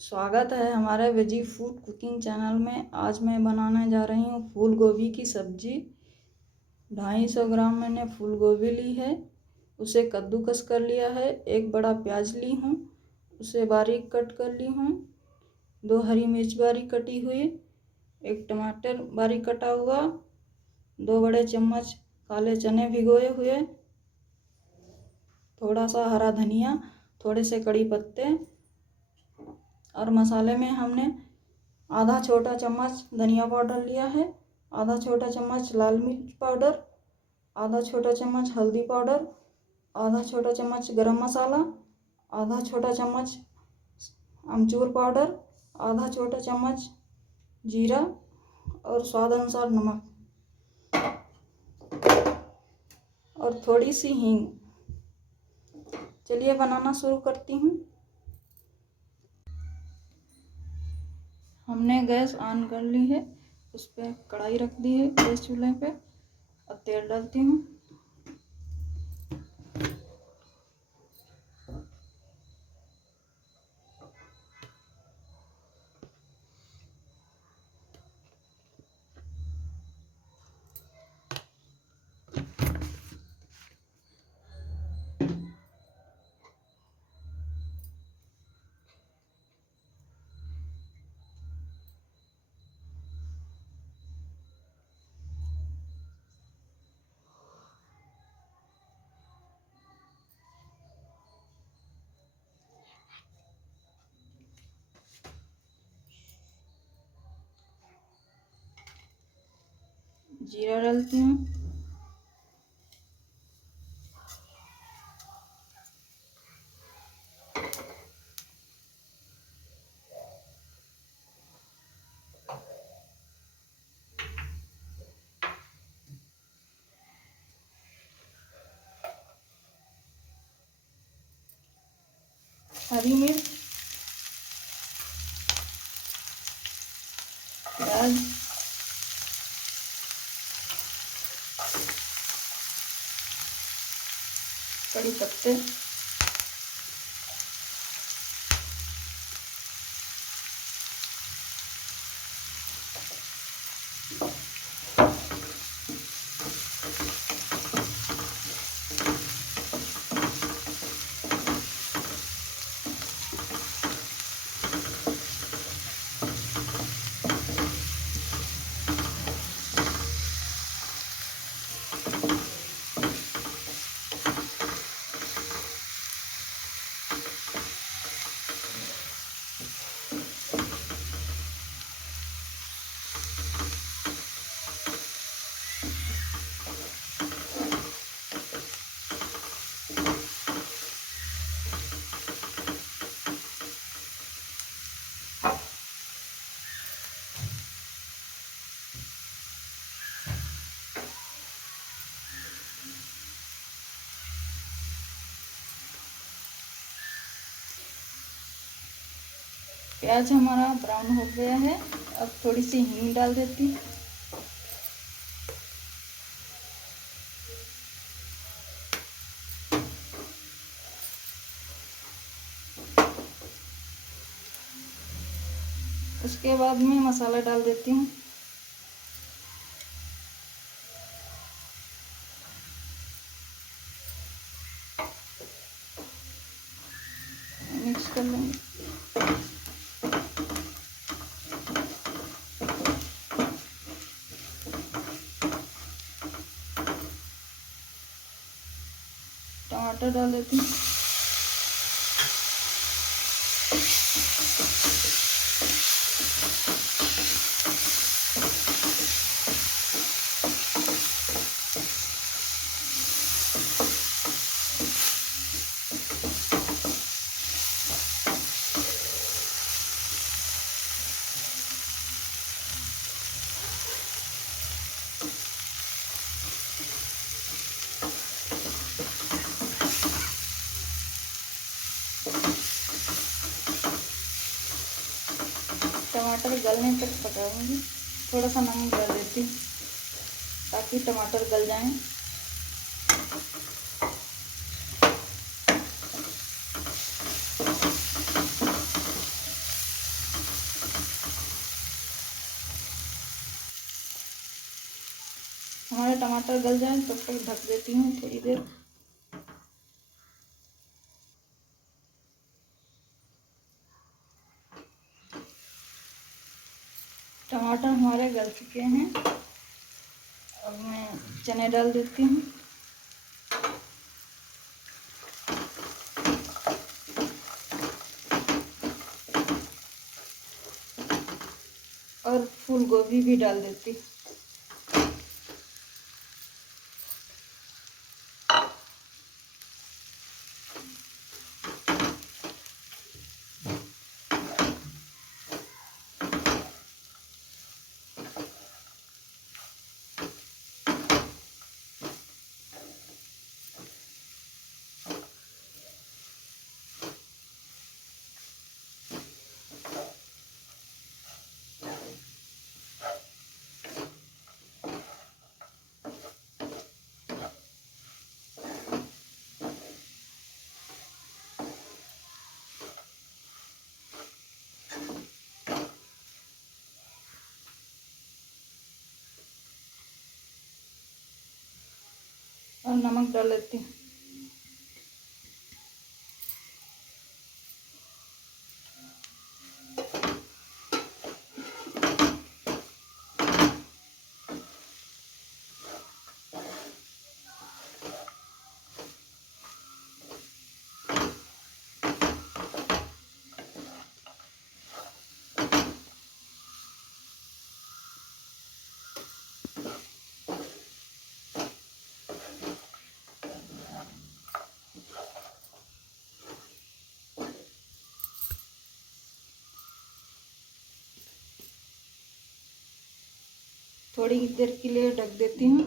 स्वागत है हमारे वेजी फूड कुकिंग चैनल में। आज मैं बनाने जा रही हूँ फूल गोभी की सब्जी। 250 ग्राम मैंने फूल गोभी ली है, उसे कद्दूकस कर लिया है। एक बड़ा प्याज ली हूँ, उसे बारीक कट कर ली हूँ। 2 हरी मिर्च बारीक कटी हुई, एक टमाटर बारीक कटा हुआ, 2 बड़े चम्मच काले चने भिगोए हुए, थोड़ा सा हरा धनिया, थोड़े से कड़ी पत्ते। और मसाले में हमने आधा छोटा चम्मच धनिया पाउडर लिया है, आधा छोटा चम्मच लाल मिर्च पाउडर, आधा छोटा चम्मच हल्दी पाउडर, आधा छोटा चम्मच गरम मसाला, आधा छोटा चम्मच अमचूर पाउडर, आधा छोटा चम्मच जीरा और स्वाद अनुसार नमक और थोड़ी सी हींग। चलिए बनाना शुरू करती हूँ। हमने गैस ऑन कर ली है, उस पर कढ़ाई रख दी है गैस चूल्हे पे। अब तेल डालती हूँ। जीरा डालती हूँ, हरी मिर्च, प्याज, कड़ी पत्ते, प्याज हमारा ब्राउन हो गया है। अब थोड़ी सी हींग डाल देती हूँ। उसके बाद में मसाला डाल देती हूँ। मिक्स कर लेंगे। टमाटर डाल देती हूँ। टमाटर गलने तक पकाऊंगी। थोड़ा सा नमक डाल देती हूँ ताकि टमाटर गल जाएं। हमारे टमाटर गल जाए तब तक ढक देती हूँ थोड़ी देर। टमाटर हमारे गल चुके हैं। अब मैं चने डाल देती हूँ। और फूल गोभी भी डाल देती। और नमक डाल लेती हूँ। थोड़ी देर के लिए ढक देती हूँ।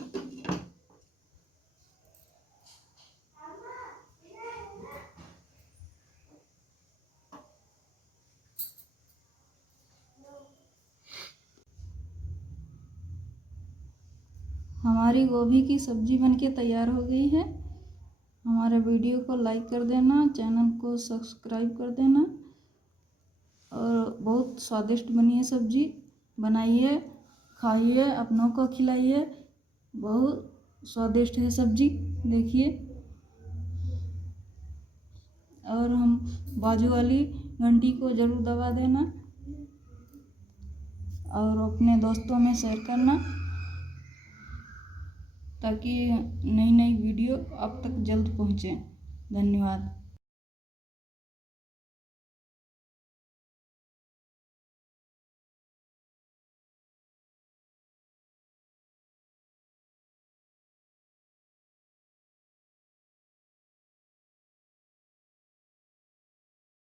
हमारी गोभी की सब्जी बनके तैयार हो गई है। हमारे वीडियो को लाइक कर देना, चैनल को सब्सक्राइब कर देना। और बहुत स्वादिष्ट बनी है सब्जी। बनाइए, खाइए, अपनों को खिलाइए। बहुत स्वादिष्ट है सब्जी, देखिए। और हम बाजू वाली घंटी को ज़रूर दबा देना और अपने दोस्तों में शेयर करना ताकि नई नई वीडियो आप तक जल्द पहुँचे। धन्यवाद।